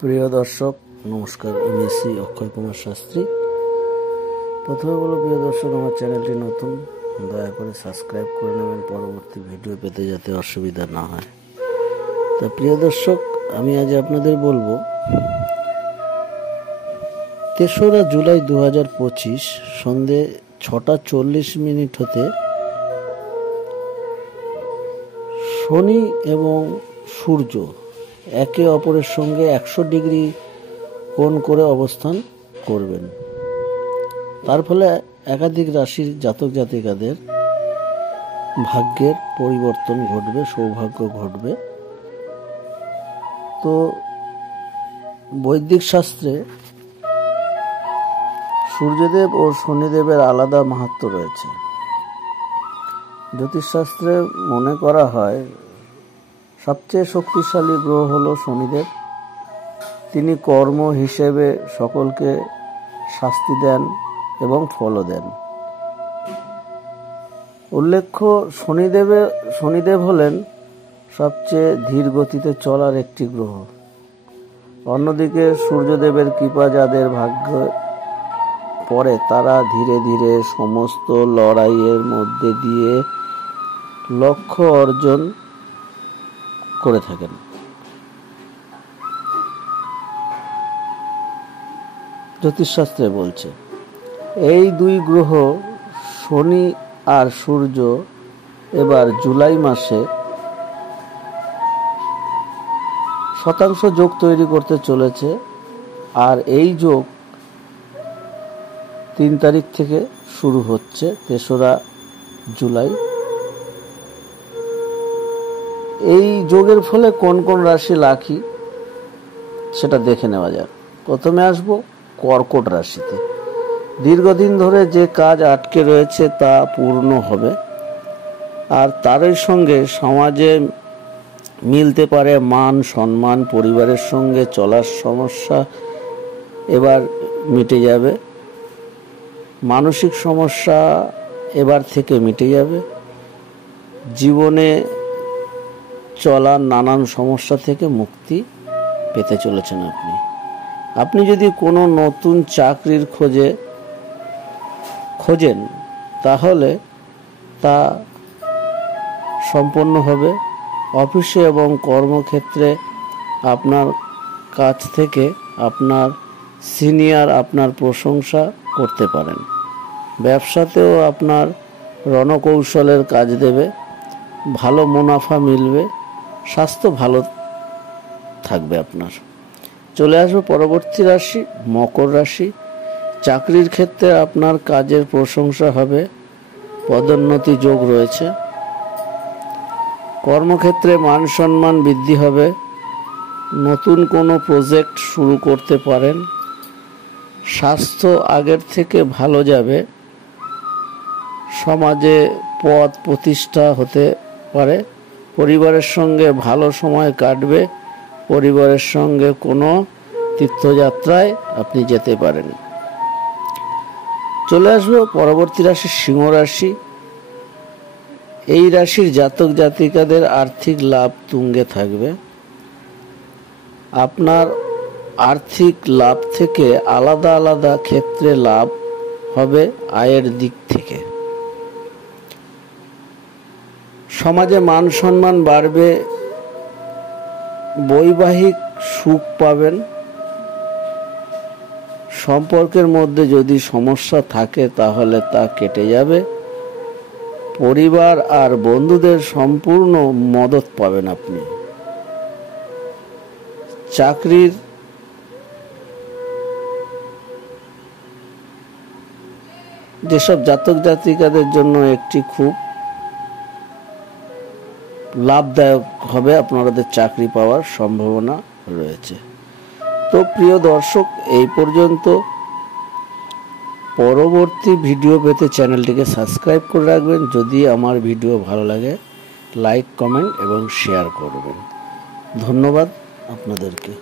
প্রিয় দর্শক নমস্কার, আমি শ্রী অক্ষয় কুমার শাস্ত্রী। প্রথমে বলো প্রিয় দর্শক, আমার চ্যানেলটি নতুন, দয়া করে সাবস্ক্রাইব করে নেবেন পরবর্তী ভিডিও পেতে যাতে অসুবিধা না হয়। তো প্রিয় দর্শক, আমি আজ আপনাদের বলবো ৩রা জুলাই ২০২৫ সন্ধে ৬:৪০ হতে শনি এবং সূর্য একে অপরের সঙ্গে ১০০ ডিগ্রি কোণ করে অবস্থান করবেন। তার ফলে একাধিক রাশির জাতক জাতিকাদের ভাগ্যের পরিবর্তন ঘটবে, সৌভাগ্য ঘটবে। তো বৈদিক শাস্ত্রে সূর্যদেব ও শনিদেবের আলাদা মাহাত্ম্য রয়েছে। জ্যোতিষশাস্ত্রে মনে করা হয় সবচেয়ে শক্তিশালী গ্রহ হলো শনিদেব। তিনি কর্ম হিসেবে সকলকে শাস্তি দেন এবং ফলও দেন। উল্লেখ্য, শনিদেব হলেন সবচেয়ে ধীর গতিতে চলার একটি গ্রহ। অন্যদিকে সূর্যদেবের কৃপা যাদের ভাগ্য পড়ে তারা ধীরে ধীরে সমস্ত লড়াইয়ের মধ্যে দিয়ে লক্ষ্য অর্জন করে থাকেন। জ্যোতিষশাস্ত্রে বলছে এই দুই গ্রহ শনি আর সূর্য এবার জুলাই মাসে শতাংশ যোগ তৈরি করতে চলেছে। আর এই যোগ ৩ তারিখ থেকে শুরু হচ্ছে, ৩রা জুলাই। এই যোগের ফলে কোন কোন রাশি লাকি সেটা দেখে নেওয়া যাক। প্রথমে আসবো কর্কট রাশিতে। দীর্ঘদিন ধরে যে কাজ আটকে রয়েছে তা পূর্ণ হবে, আর তারই সঙ্গে সমাজে মিলতে পারে মান সম্মান, পরিবারের সঙ্গে চলার সমস্যা এবার মিটে যাবে। মানসিক সমস্যা এবার থেকে মিটে যাবে। জীবনে চলার নানান সমস্যা থেকে মুক্তি পেতে চলেছেন আপনি যদি কোনো নতুন চাকরির খোঁজেন তাহলে তা সম্পন্ন হবে। অফিসে এবং কর্মক্ষেত্রে আপনার কাছ থেকে আপনার সিনিয়র আপনার প্রশংসা করতে পারেন। ব্যবসাতেও আপনার রণকৌশলের কাজ দেবে, ভালো মুনাফা মিলবে, স্বাস্থ্য ভালো থাকবে আপনার। চলে আসবে পরবর্তী রাশি মকর রাশি। চাকরির ক্ষেত্রে আপনার কাজের প্রশংসা হবে, পদোন্নতি যোগ রয়েছে। কর্মক্ষেত্রে মান সম্মান বৃদ্ধি হবে, নতুন কোনো প্রজেক্ট শুরু করতে পারেন। স্বাস্থ্য আগের থেকে ভালো যাবে, সমাজে পদ প্রতিষ্ঠা হতে পারে। পরিবারের সঙ্গে ভালো সময় কাটবে, পরিবারের সঙ্গে কোনো তীর্থযাত্রায় আপনি যেতে পারেন। চলে আসবো পরবর্তী রাশি সিংহ রাশি। এই রাশির জাতক জাতিকাদের আর্থিক লাভ তুঙ্গে থাকবে। আপনার আর্থিক লাভ থেকে আলাদা আলাদা ক্ষেত্রে লাভ হবে আয়ের দিক থেকে। সমাজে মান সম্মান বাড়বে, বৈবাহিক সুখ পাবেন। সম্পর্কের মধ্যে যদি সমস্যা থাকে তাহলে তা কেটে যাবে। পরিবার আর বন্ধুদের সম্পূর্ণ মদত পাবেন আপনি। চাকরির যেসব জাতক জাতিকাদের জন্য একটি খুব লাভদায়ক হবে, আপনাদের চাকরি পাওয়ার সম্ভাবনা রয়েছে। তো প্রিয় দর্শক, এই পর্যন্ত। পরবর্তী ভিডিও পেতে চ্যানেলটিকে সাবস্ক্রাইব করে রাখবেন। যদি আমার ভিডিও ভালো লাগে লাইক, কমেন্ট এবং শেয়ার করবেন। ধন্যবাদ আপনাদেরকে।